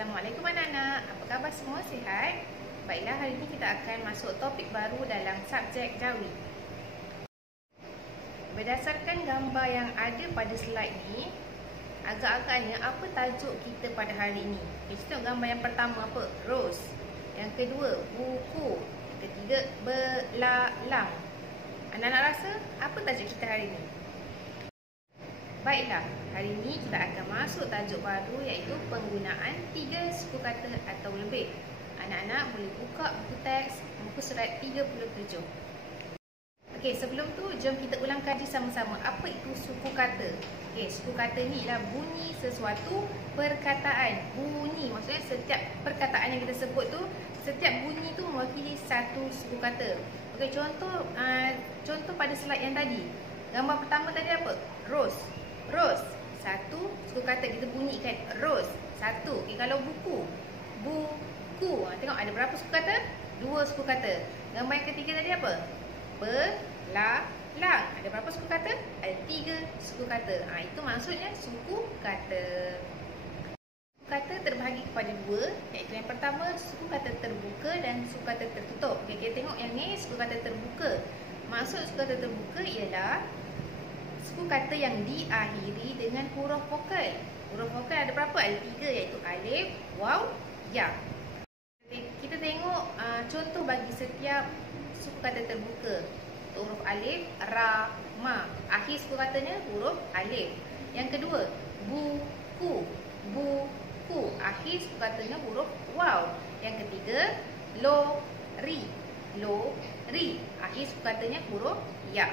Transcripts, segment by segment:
Assalamualaikum anak-anak. Apa khabar semua? Sihat? Baiklah, hari ini kita akan masuk topik baru dalam subjek Jawi. Berdasarkan gambar yang ada pada slide ni, agak-agaknya apa tajuk kita pada hari ini? Kita tengok gambar yang pertama apa? Rose. Yang kedua, buku. Yang ketiga, belalang. Anak-anak rasa apa tajuk kita hari ini? Baiklah, hari ini kita akan masuk tajuk baru iaitu penggunaan 3 suku kata atau lebih. Anak-anak boleh buka buku teks muka surat 37. Okey, sebelum tu jom kita ulang kaji sama-sama apa itu suku kata. Okey, suku kata ni ialah bunyi sesuatu perkataan. Bunyi maksudnya setiap perkataan yang kita sebut tu, setiap bunyi tu mewakili satu suku kata. Okey, contoh pada slide yang tadi. Gambar pertama tadi apa? Rose. Rose, satu suku kata kita bunyikan rose, satu. Okay, kalau buku, buku. Tengok ada berapa suku kata? 2 suku kata. Gambar yang ketiga tadi apa? Belalang. Ada berapa suku kata? Ada 3 suku kata. Itu maksudnya suku kata. Suku kata terbahagi kepada 2, iaitu yang pertama suku kata terbuka dan suku kata tertutup. Okay, kita tengok yang ni suku kata terbuka. Maksud suku kata terbuka ialah suku kata yang diakhiri dengan huruf vokal. Huruf vokal ada berapa? Ada 3 iaitu alif, waw, ya. Kita tengok contoh bagi setiap suku kata terbuka. Untuk huruf alif, ra, ma. Akhir suku katanya huruf alif. Yang kedua, buku. Buku. Akhir suku katanya huruf waw. Yang ketiga, lori. Lori. Akhir suku katanya huruf ya.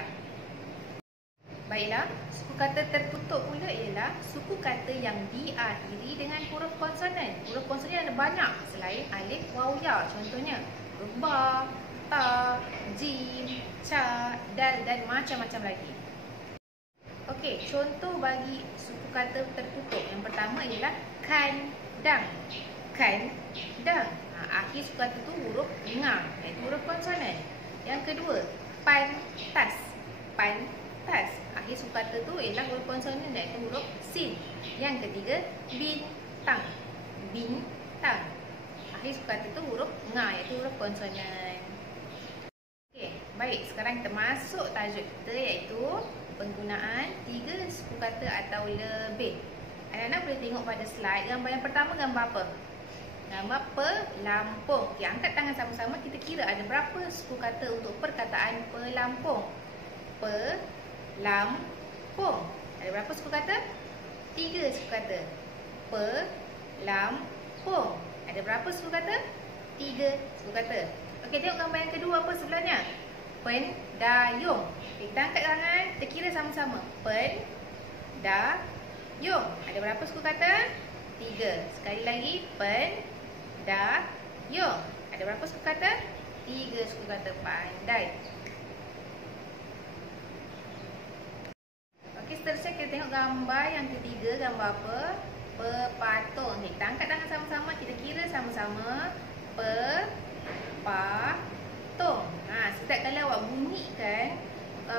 Baiklah, suku kata tertutup pula ialah suku kata yang diakhiri dengan huruf konsonan. Huruf konsonan ada banyak selain alif, waw, ya. Contohnya, huruf ba, ta, jim, ca, dal dan macam-macam lagi. Okey, contoh bagi suku kata tertutup. Yang pertama ialah kandang. Kandang. Akhir suku kata tu huruf nga, iaitu huruf konsonan. Yang kedua, pantas. Pantas. Akhir suku kata tu ialah huruf konsonan iaitu huruf sin. Yang ketiga, bintang. Bintang. Akhir suku kata tu huruf nga iaitu huruf konsonan. Okey, baik. Sekarang kita masuk tajuk kita iaitu penggunaan 3 suku kata atau lebih. Anak-anak boleh tengok pada slide. Gambar yang pertama gambar apa? Gambar pelampung. Okey, angkat tangan sama-sama. Kita kira ada berapa suku kata untuk perkataan pelampung. Pelampung. Ada berapa suku kata? 3 suku kata. Pelampung. Ada berapa suku kata? 3 suku kata. Okey, tengok gambar yang kedua apa sebelahnya? Pendayung. Okay, kita angkat tangan, kita kira sama-sama. Pendayung. Ada berapa suku kata? 3. Sekali lagi, pendayung. Ada berapa suku kata? 3 suku kata. Pandai. Okey, seterusnya kita tengok gambar yang ketiga. Gambar apa? Pepatung. Okay, kita angkat tangan sama-sama, kita kira sama-sama. Pepatung. Setiap kali awak bunyikan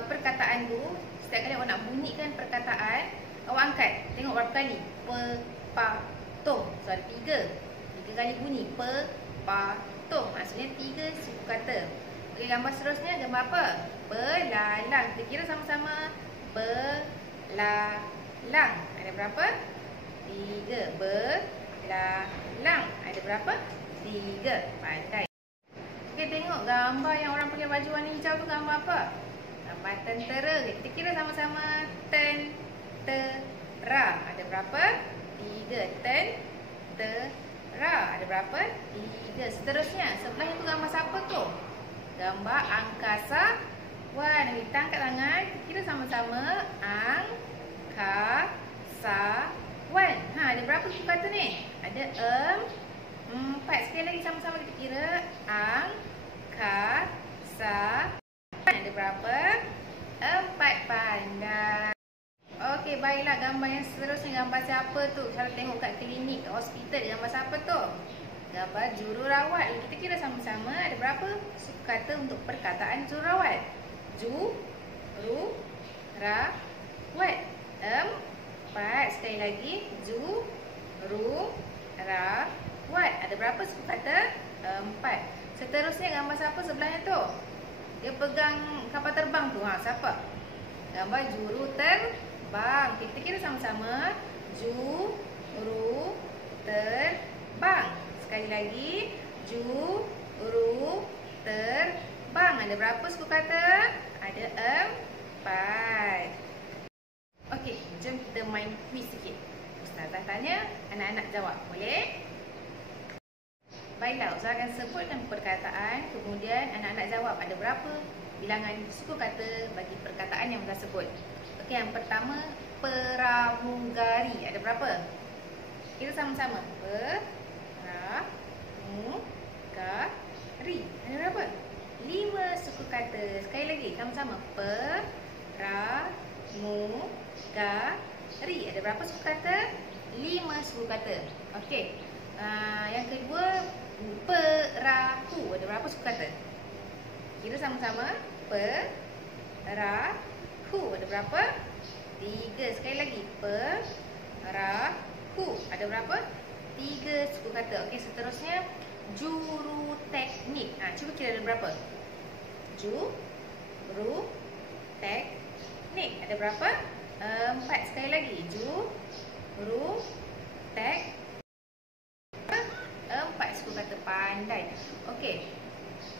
perkataan tu, setiap kali awak nak bunyikan perkataan, awak angkat. Tengok berapa kali? Pepatung. So ada 3 kali bunyi. Pepatung. Maksudnya 3 suku kata. Okey, gambar seterusnya gambar apa? Belalang. Kita kira sama-sama. Belalang. Ada berapa? 3. Belalang. Ada berapa? 3. Pandai. Okey, tengok gambar yang orang pakai baju warna hijau tu gambar apa? Gambar tentera. Kita kira sama-sama. Tentera. Ada berapa? 3. Tentera. Ada berapa? 3. Seterusnya, sebelah itu gambar siapa tu? Gambar angkasa. Wah, kita angkat tangan, kita kira sama-sama. Angkasawan. Ada berapa suku kata ni? Ada 4. Sekali lagi sama-sama kita kira. Angkasawan. Ada berapa? 4. Pandai. Okey, baiklah. Gambar yang seterusnya gambar siapa tu? Kalau tengok kat klinik, kat hospital, gambar siapa tu? Gambar jururawat. Kita kira sama-sama. Ada berapa suku kata untuk perkataan jururawat? Jururawat. 4. Sekali lagi. Jururawat. perawat. Ada berapa suku kata? 4. Seterusnya gambar siapa sebelahnya tu? Dia pegang kapal terbang tu. Siapa? Gambar juruterbang. Kita kira sama-sama. Juruterbang. Sekali lagi. Juruterbang. Ada berapa suku kata? Ada 4. Okey, jom kita main quiz sikit. Ustazah tanya, anak-anak jawab. Boleh? Baiklah, Ustazah akan sebutkan perkataan, kemudian anak-anak jawab ada berapa bilangan suku kata bagi perkataan yang Ustazah sebut. Okey, yang pertama, pramugari. Ada berapa? Kita sama-sama. Pramugari. Ada berapa? 5 suku kata. Sekali lagi, sama-sama. Pramugari. Ada berapa suku kata? 5 suku kata. Okey. Yang kedua, perahu. Ada berapa suku kata? Kira sama-sama. Perahu. Ada berapa? 3. Sekali lagi. Perahu. Ada berapa? 3 suku kata. Okey, seterusnya juruteknik. Cuba kira ada berapa? Juruteknik. Ada berapa? 4. Sekali lagi. Juruteknik. 4 suku kata. Pandai. Okey.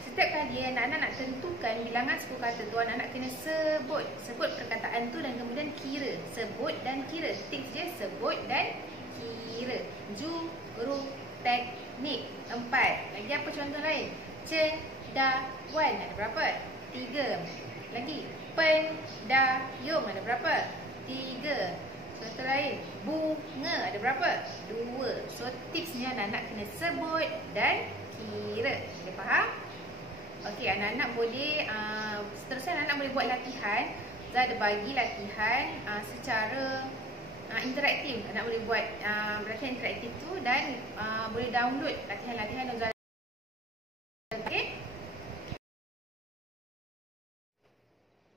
Setiap kali anak-anak nak tentukan bilangan suku kata tu, anak-anak kena sebut perkataan tu dan kemudian kira. Sebut dan kira. Tick je, sebut dan kira. Juruteknik. 4. Lagi apa contoh lain? Cendawan. Ada berapa? 3. Lagi. Pendayung. Ada berapa? 3. Contoh lain. Bunga. Ada berapa? 2. So tipsnya anak-anak kena sebut dan kira. Boleh faham? Okey, anak-anak boleh seterusnya anak-anak boleh buat latihan. Saya ada bagi latihan secara interaktif. Anak boleh buat latihan interaktif tu dan boleh download latihan-latihan Ustazah. Okey.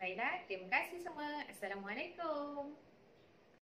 Baiklah, terima kasih semua. Assalamualaikum.